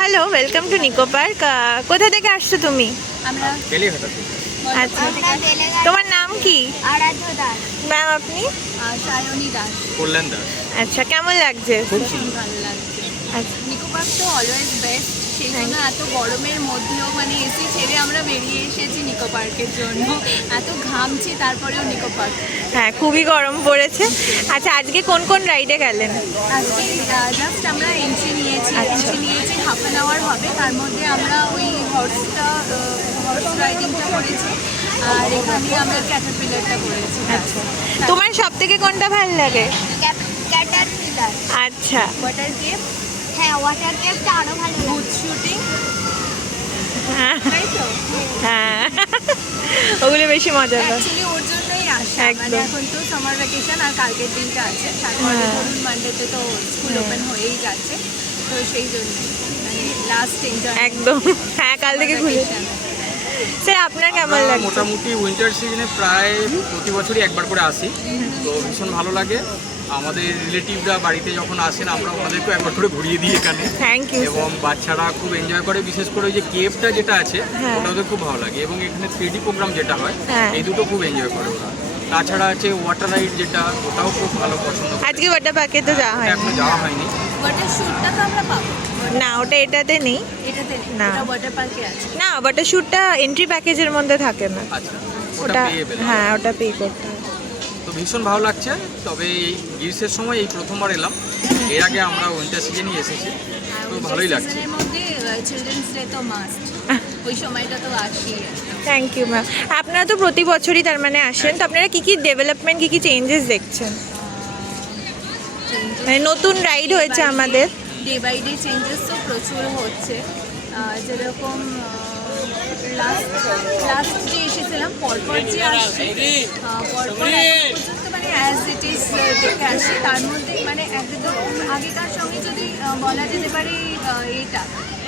Hello, welcome to Nicco Park. কোথা থেকে আসছো তুমি? আমরা বেলেঘাটা থেকে। আচ্ছা, তোমার নাম কি? আরাধ্য দাস, ম্যাম আপনি? সায়নী দাস। কল্যাণ দাস। আচ্ছা, কেমন লাগছে? খুব ভীষণ ভালো লাগছে। আচ্ছা, নিকো পার্ক তো অলওয়েজ বেস্ট, সেই জন্য এত গরমের মধ্যেও মানে এসি ছেড়ে আমরা বেরিয়ে এসেছি নিকো পার্কের জন্য। এত ঘামছি তারপরেও নিকো পার্ক। হ্যাঁ, খুবই গরম পড়েছে। আচ্ছা, আজকে কোন কোন রাইডে গেলেন? আজকে জাস্ট আমরা এন্ট্রি নিয়েছি, আচ্ছা। হাফ অ্যান আওয়ার হবে, তার মধ্যে আমরা ওই হর্স রাইডিংটা করেছি, আর এখানে আমরা ক্যাটারপিলারটা করেছি। আচ্ছা, তোমার সব থেকে কোনটা ভালো লাগে? ক্যাটারপিলার, আচ্ছা, ওয়াটার কেভ। হ্যাঁ, ওয়াটার কেভটা আরো ভালো লাগে। বুট শুটিং, হ্যাঁ তাই তো? হ্যাঁ, ওগুলো বেশি মজা লাগে। অ্যাকচুয়ালি ওর জন্যই আসা, একদম। মানে এখন তো সামার ভ্যাকেশন আর কালকের দিনটা আছে, তারপরে হ্যাঁ। ধরুন মানডেতে তো স্কুল ওপেন হয়েই যাচ্ছে, তো সেই জন্য মানে লাস্ট এনজয়। একদম, হ্যাঁ, কাল থেকে খুলে। স্যার, আপনার কেমন আমরা লাগছে? মোটামুটি উইন্টার সিজনে প্রায় প্রতি বছরই একবার করে আসি, তো ভীষণ ভালো লাগে। আমাদের রিলেটিভরা বাড়িতে যখন আসেন আমরা ওনাদেরকেও একবার করে ঘুরিয়ে দিই এখানে, থ্যাংক ইউ। এবং বাচ্চারা খুব এনজয় করে, বিশেষ করে ওই যে কেভটা যেটা আছে হ্যাঁ। ওটা ওদের খুব ভালো লাগে, এবং এখানে 3D প্রোগ্রাম যেটা হয় হ্যাঁ। এই দুটো খুব এনজয় করে ওরা। তাছাড়া আছে ওয়াটার রাইড যেটা, ওটাও খুব ভালো পছন্দ করে। আজকে ওয়াটার পার্কে তো যাওয়া হয় এখনো যাওয়া হয়নি। ওয়াটার শ্যুটটা তো আমরা পাবো, না, ওটা এটাতে নেই। এটাতে নেই, না। ওটা ওয়াটার পার্কে আছে। না, ওয়াটার শ্যুটটা এন্ট্রি প্যাকেজের মধ্যে থাকে না। আচ্ছা, ওটা ওটা পেয়ে পেলাম। হ্যাঁ, ওটা পে করতে হবে। তো ভীষণ ভালো লাগছে। তবে এই গ্রীষ্মের সময় এই প্রথমবার এলাম, এর আগে আমরা উইন্টার সিজনই এসেছি, তো ভালোই লাগছে। সিজনের মধ্যে চিলড্রেন্স ডে তো মাস্ট, ওই সময়টা তো আসি। Thank you ma'am. আপনারা তো প্রতি বছরই তার মানে আসেন, তো আপনারা কী কী ডেভেলপমেন্ট, কী কী চেঞ্জেস দেখছেন? মানে নতুন রাইড হয়েছে আমাদের। ডে বাই ডে চেঞ্জেস তো প্রচুর হচ্ছে, যেরকম লাস্ট যে এসেছিলাম, পরপর যে আসছে, পরপর এখন পর্যন্ত মানে অ্যাজ ইট ইজ দেখে আসি, তার মধ্যে মানে একদম আগেকার সঙ্গে যদি বলা যেতে পারে এটা,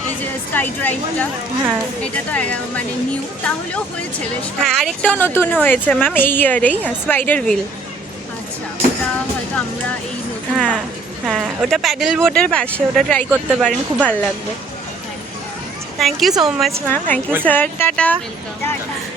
এই যে স্কাই রাইডটা, হ্যাঁ এটা তো মানে নিউ, তাহলেও হয়েছে বেশ। হ্যাঁ, আরেকটাও নতুন হয়েছে ম্যাম এই ইয়ারেই, স্পাইডার হুইল। আচ্ছা, ওটা হয়তো আমরা এই নতুন হ্যাঁ পাবো। হ্যাঁ, ওটা প্যাডেল বোটের পাশে, ওটা ট্রাই করতে পারেন, খুব ভালো লাগবে। Thank you so much ma'am, thank you sir, tata. Welcome.